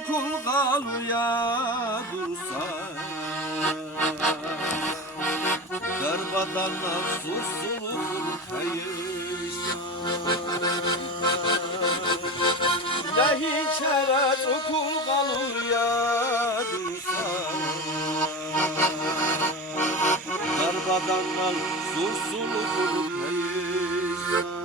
okul kalıya dursa, darbadanlar susulup kayırsa, ne hiç araç okul kalıya dursa, darbadanlar susulup kayırsa.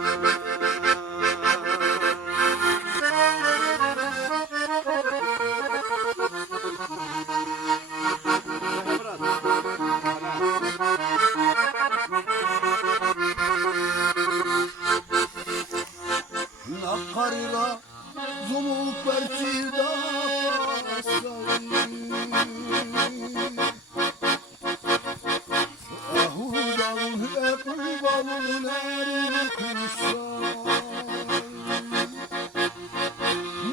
Nakarila zumuk berçida ahudavun ekbalun erin kusay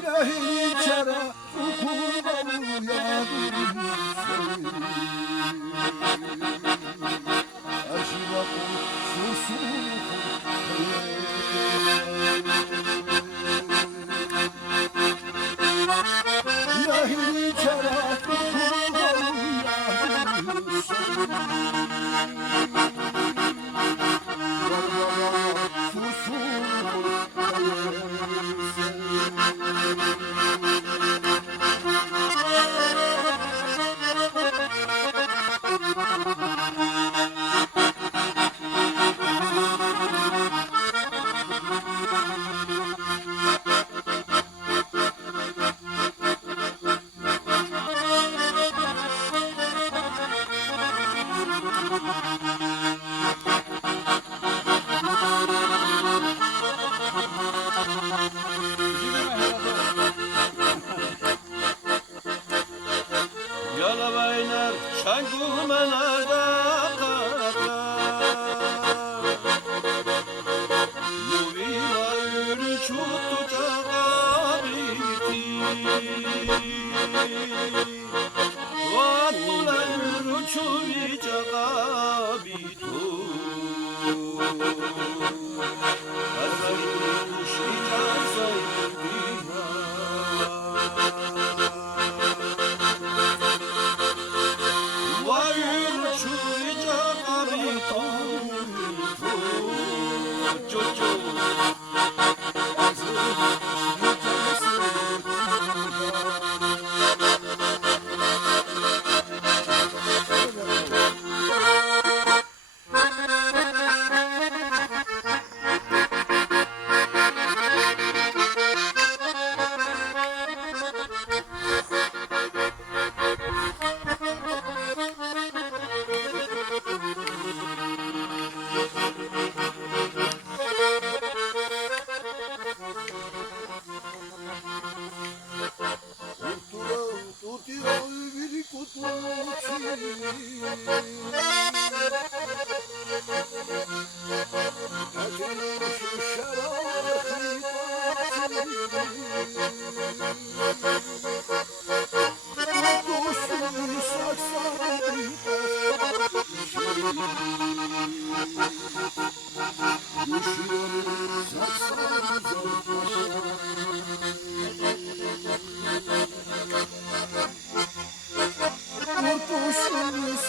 nehri çara ukulbalun yadun aşibakun susukun Yahili çara kurban Yalabaylar şangulmalarda kadar Muvila yürü çuttuca biti Vatula yürü çuvica bitu Azayı kuşvica zayıfına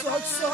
Saksa